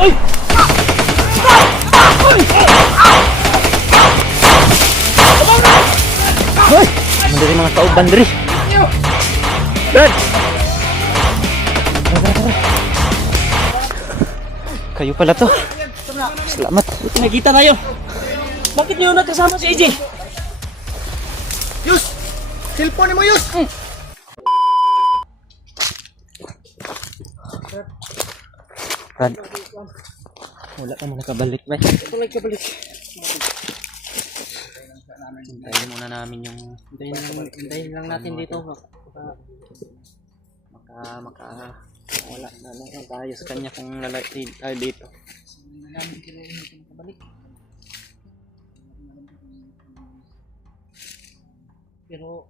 Uy! Uy! Hoy! Mandiri mga kauban diri. Brad! Kayo pala to. Salamat. Nakita tayo. Bakit niyo nakasama si AJ? Yus! Cellphone mo, Yus! Brad. Wala ka muna kabalik, ba? Wala kabalik. Hintayin muna namin yung... Hintayin lang natin dito. Wala na lang tayo sa kanya kung lalaki tayo dito. Namin kilo hindi kabalik. Pero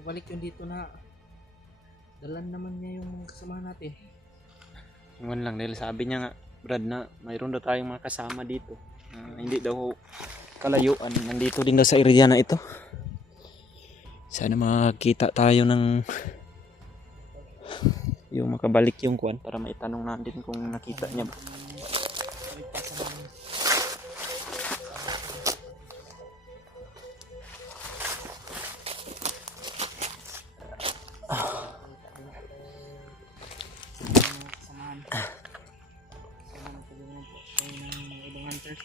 babalik yun dito na dalan naman niya yung kasama natin. Yun lang dahil sabi niya nga, Brad, na mayroon daw tayong mga kasama dito. Hindi daw kalayuan. Nandito din daw sa area na ito. Sana makita tayo ng yung makabalik yung kuwan para maitanong natin kung nakita niya ba.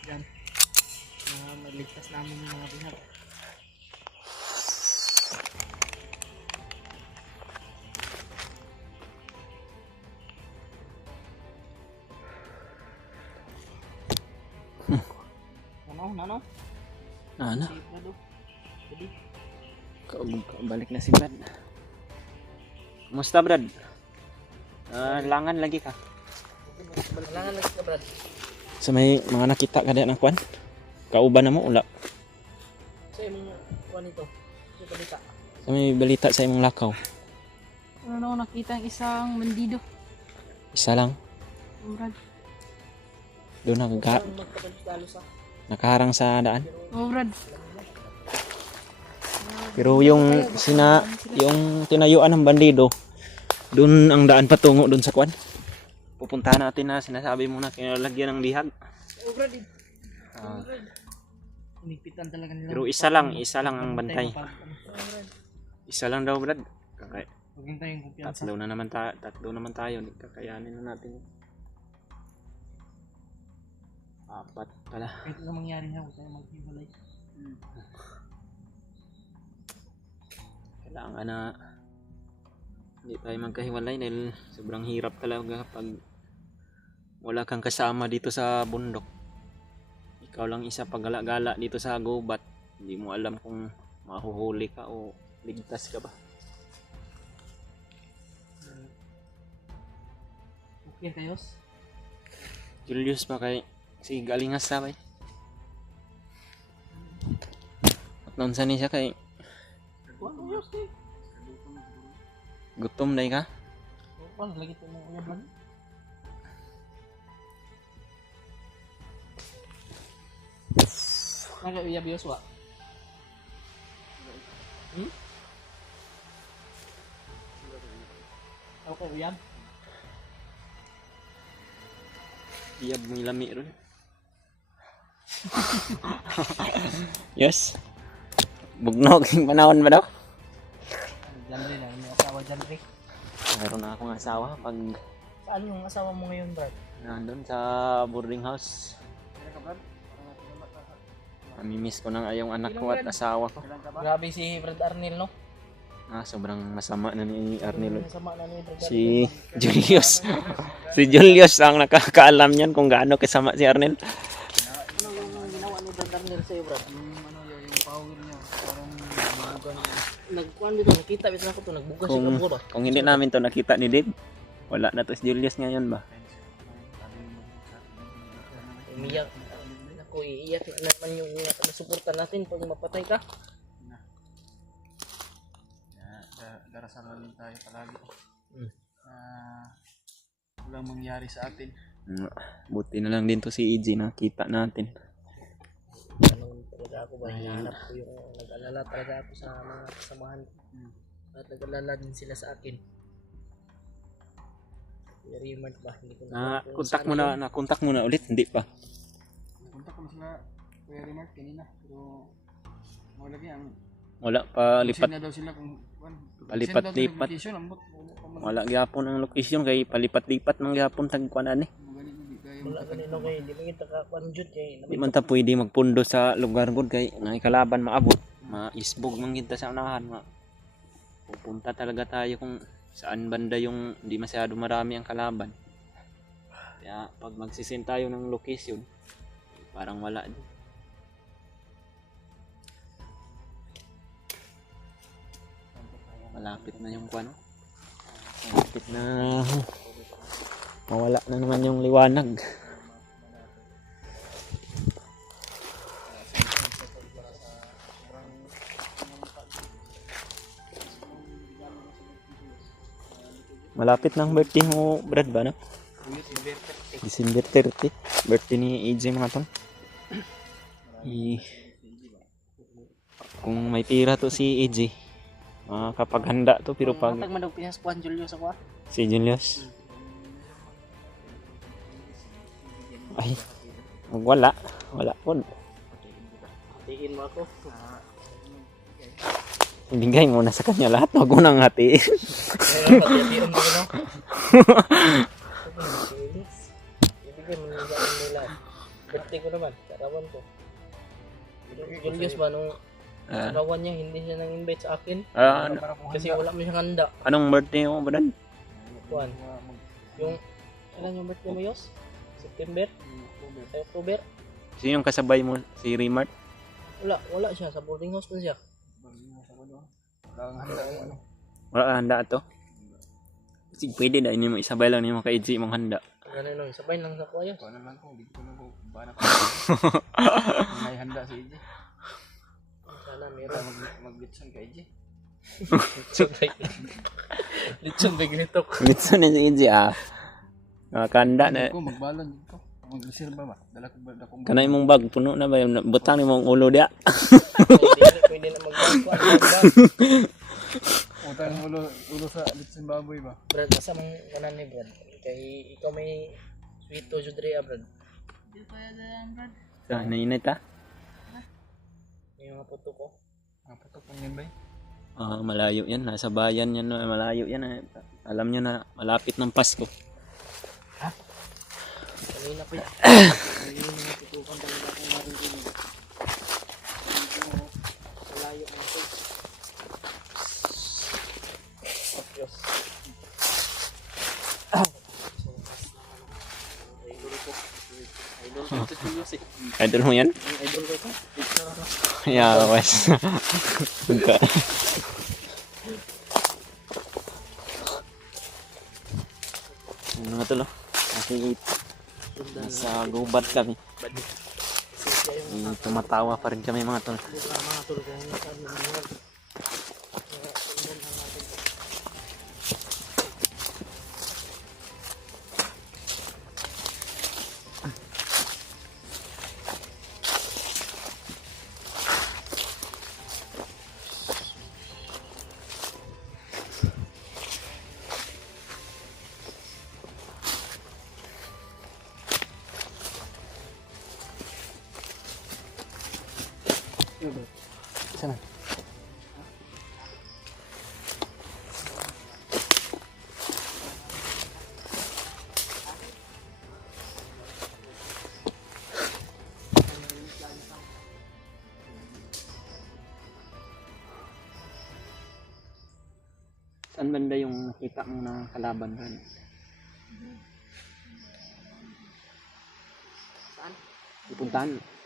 Dyan na magligtas namin yung mga bihag. Nano? Ano? Si Brad, oh. Jadi, Balik na si Brad. Kumusta, Brad? Langan lagi ka. kailangan lagi ka, Brad. Sa may mga nakita ka din ng kuwan? Kauban na mo, ula. Sa imong kuwan ito, sa balita. Sa may balita sa imong lakaw. Ano, nakita ang isang bandido. Isa lang. Brad. Doon nakaharang sa daan. Oh, Brad. Pero yung yung tinayuan ng bandido, doon ang daan patungo doon sa kuwan. Pupuntahan natin na sinasabi mo na kinalagyan ng bihag. Oh, Brad. Inipitan talaga nila. Pero isa lang ang bantay. Isa lang daw, Brad. Huwag tayong kumpiyansa. Tatlo naman tayo. Kakayanin na natin. Apat pala. Kahit ano mangyari na, huwag tayong maghiwalay. Kailangan na hindi tayo magkahiwalay dahil sobrang hirap talaga pag wala kang kasama dito sa bundok. Ikaw lang isa paggala-gala dito sa gubat. Hindi mo alam kung mahuhuli ka o ligtas ka ba. Okay, kayos? Julius pa kay si galingas sabay. At noon sani siya kay gutom na ka? Lagi ito mo uya, Brad. Nag-uya biyos wa? Okay, uyan. Iyab mo ilami ron. Yes. Bugnog yung panahon ba daw? Diyan rin, may asawa dyan rin. Meron na akong asawa pag Saan yung asawa mo ngayon, Brad? nandun sa boarding house. Namimiss ko na yung anak ko at asawa ko. Grabe si Brad Arnel, no? Sobrang masama na ni Arnel. Masama na ni Brad Arnel. Si Julius. Si Julius ang nakakaalam niyan kung gaano kasama si Arnel. Ano yung ginawa ni Brad Arnel sa'yo, Brad? Yung power niya. Parang nabugan. Nagkuhan dito, nakita dito ako to, nagbugas siya ka ba? Kung hindi namin to nakita ni Dave, wala na to si Julius ngayon ba? Umiyak. Ako, iiyak na naman yung nasuporta natin pag mapatay ka. Darasal lang tayo palagi. Walang mangyari sa atin. Buti na lang din to si EJ, nakita natin. Anong talaga ako ba, hinahanap ko yung nag-alala talaga ako sa mga kasamahan ko. At nag-alala din sila sa akin. Kuya Raymond ba, hindi ko Kontak mo na ulit, hindi pa. Punta ko na sila Kuya Remark kanina. Pero wala ang Wala pa lipat. na daw sila kung Palipat-lipat. Wala gyapon ang location kay palipat-lipat man gyapon tag kuan ani. wala ganito kayo, hindi mo kita kapanjut Di man ta pwede magpundo sa lugar gud kay nay kalaban maabot. Maisbog man kita sa unahan. Pupunta talaga tayo kung saan banda yung hindi masyado marami ang kalaban. Kaya pag magsisin tayo ng location, parang wala din. Malapit na yung kuan. Malapit na mawala na naman yung liwanag. Malapit na ang birthday mo, Brad ba, no? December 30. Birthday ni AJ mga tol. Kung may tira to si AJ, kapag handa to, pero pag matag man daw pinas Juan Julius ako si Julius ay wala po. hatiin mo ako. Ibigay mo na sa kanya lahat, wag mo nang hatiin. Hatiin mo no. Ibigay mo nila. Birthday ko naman, karawan ko. Julius ba nung karawan niya, hindi siya nang-invite sa akin. Kasi wala mo siyang handa. Anong birthday mo, Brad? Juan. Yung, kailan yung birthday mo, Yos? September? Ay, October? Sino yung kasabay mo? Si Remart? Wala siya. Sa boarding house na siya. Wala ka handa to? Kasi pwede na, hindi mo isabay lang niyo ka AJ mong handa. Ganun lang, sabay lang sa kuya. Ano lang ko, hindi ko na ko bana ko. May handa si EJ. Sana meron. Maglitson ka EJ. Litson bignitok. Litson na si AJ Kanda na. Ko magbalon dito. Mag-reserva ba? Dala ko ba akong Kanay mong bag, puno na ba? Butang ni mong ulo dia. Pwede na magbago. utang ulo sa litson baboy ba? Brad, asa mong kanan ni Brad? Kay ikaw may sweeto judre Brad. So, nainit ha? May mga puto ko. Napatok ang yan ba? Malayo yan. Nasa bayan yan. Malayo yan. Alam nyo na malapit ng Pasko. Kanina pa yan. Kanina natutukan talaga akong marinig. Malayo ang ito. Diyos. Idol ko ito Julius eh. Idol mo yan? Idol ko ito. Picture ako. Yeah, wes. Okay. Ano nga to lo? Nasa gubat kami. Tumatawa pa rin kami mga tol. Mga tol ko nga sa mga Sana. Saan banda yung nakita mo na kalaban ka? Saan?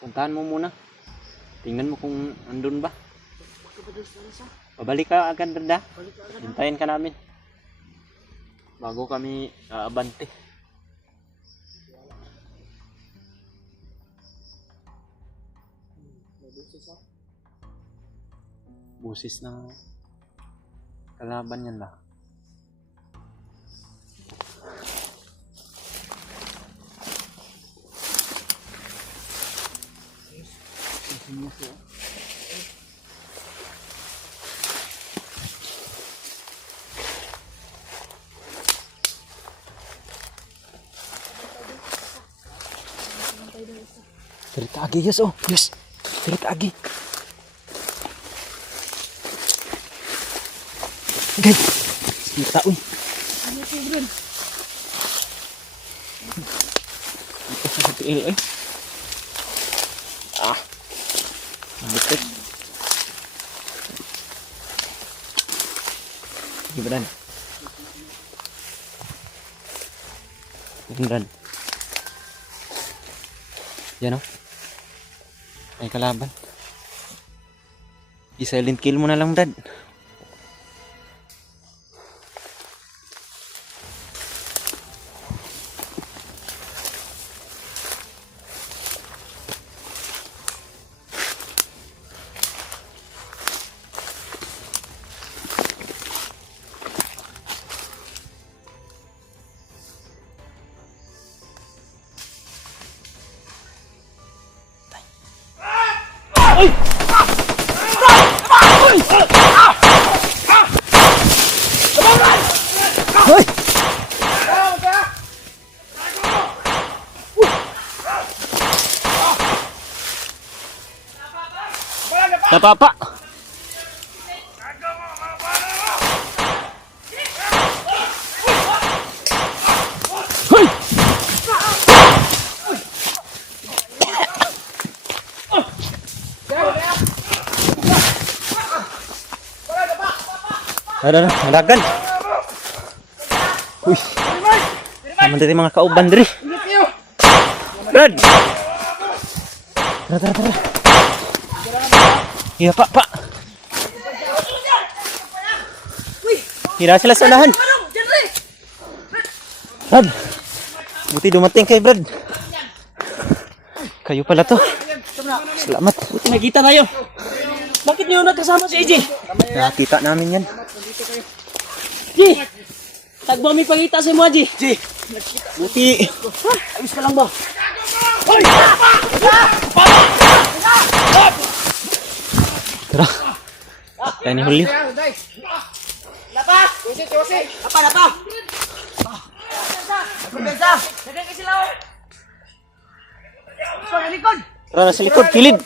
Puntahan mo muna. Tingnan mo kung andun ba. Pabalik ka agad Brad. Hintayin ka namin. Bago kami aabante. Busis ng kalaban yan ba? Sinyas yun. Cerita agi Yus, oh. Yus. Cerita agi. Okay. Kita uy. Ano ito, Bren? Ito sa tiil eh. Ah. Bitik. Gibran. Gibran. Yan oh. May kalaban. I-silent kill mo na lang, Dad. Napapa. Hoy! Ada halagan. Uy. Naman dito mga kauban diri. Brad. Tara. Iya pak. Hira sila sa lahan. Brad. Buti dumating kay Brad. Kayo pala to. Salamat. Buti nagkita tayo. Bakit niyo nagkasama si AJ? Nakita namin yan. Ji! Tagbo may pangita sa mo, Ji. Ji! Buti. Ayos ka lang ba? Tara. Tayo ni Julio. Lapa! Lapa! Kumpensa! Dagan kasi lao! Sa likod! Tara na sa likod. Kilid.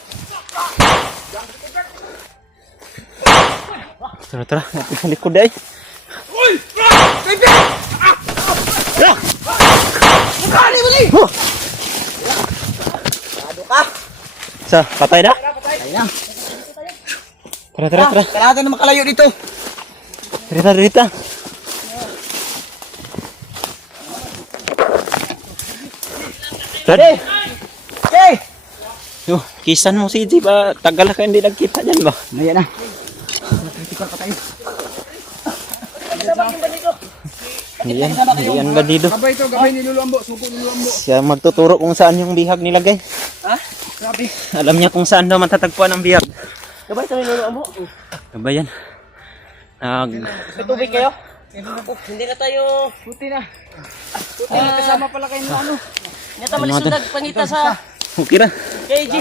Tara. Natin sa likod ay. Oh! Sa, patay na? Tara. Kailangan na makalayo dito. Rita. Brad. Okay! Yo, kisan mo si G ba? Tagal na kayo hindi nagkita dyan ba? Ayan na. Yan ba dito? Gabay ni Luluambo. Suko ni Luluambo. Siya magtuturo kung saan yung bihag nilagay. Ha? Grabe. Alam niya kung saan daw matatagpuan ang bihag. Gabay sa nilulo mo. Ano ba yan? May tubig kayo? Hindi na tayo... Buti na. Kasama pala kayo ng ano. Hindi na malis na pangita sa Okay ra. KG.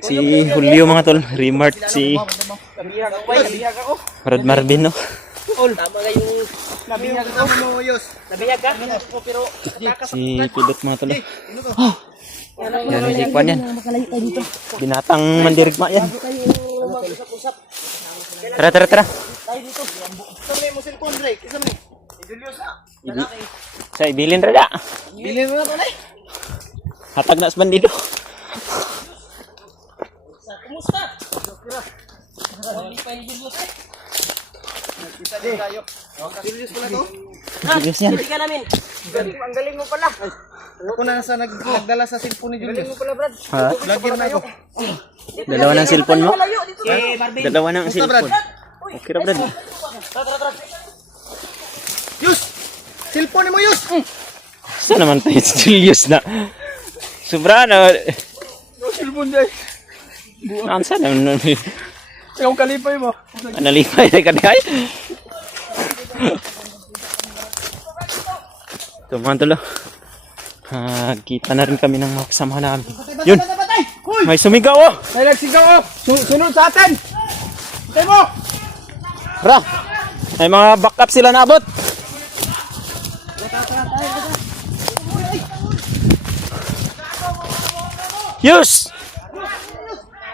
Si Julio mga tol. Remart si Nabihag ako. Brad Marvin no. Tama nga yung... Nabihag ako mo, Yus. Nabihag ka? Pero... Si Pidot mga tol. Oh! Yan ang hikwan yan. Binatang mandirigma yan. Tara. Tayo dito. Isa mo cellphone, Drake. Isa mo. Julius na. Sa ibilin rada. Bilhin mo na ito, Hatag na sa bandido. Kumusta? Hindi pa yung Julius eh. Kita din tayo. Julius pala to. Julius yan. Hindi ka namin. Ang galing mo pala. Ako na nasa nagdala sa cellphone ni Julius. Galing mo pala, Brad. Ha? Lagyan na ako. Dalawa ng cellphone mo? Okay, Marvin. Dalawa ng cellphone. Okay ra Brad. Tara. Yus! Cellphone mo, Yus! Saan naman tayo si Julius na? Sobra na. Cellphone dahil. Saan naman? Ikaw kalipay mo. Analipay na kaday. Ito mga tulo. Kita na rin kami ng mga kasama namin. Yun! May sumigaw oh! May nagsigaw oh! Sunod sa atin! Patay mo! Ra! May mga backup sila naabot! Yus!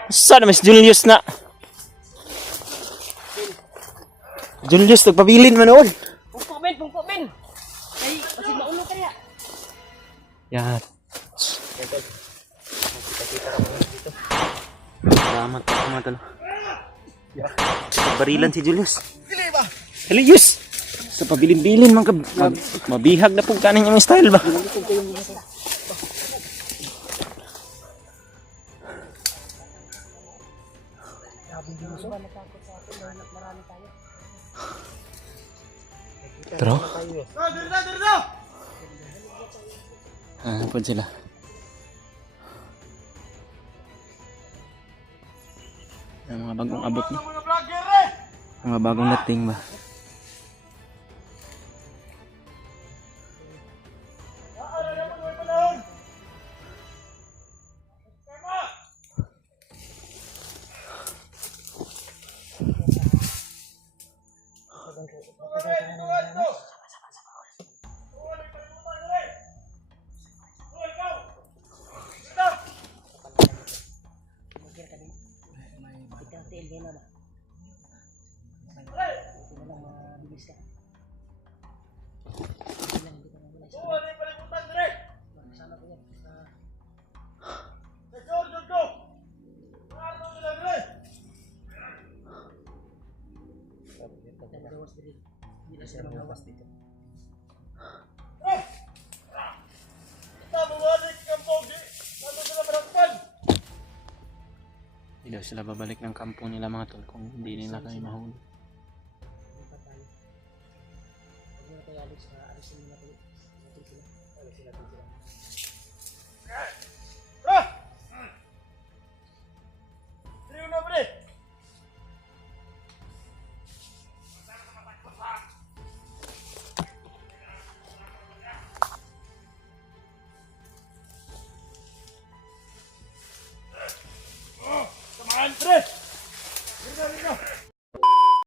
Saan mas Julius na? Julius, nagpabilin man noon. Pungko Ben! Ay, kasi maulog kaya. Yan. Salamat po mga talo. Barilan si Julius. Julius! Sa pabilin-bilin, mabihag na po kanin yung style ba? Pero? Ano po sila? Ang mga bagong abot ni. Mga bagong dating ba? Hindi daw sila babalik ng kampo nila mga tol kung hindi nila kami mahuli. Alisin natin sila.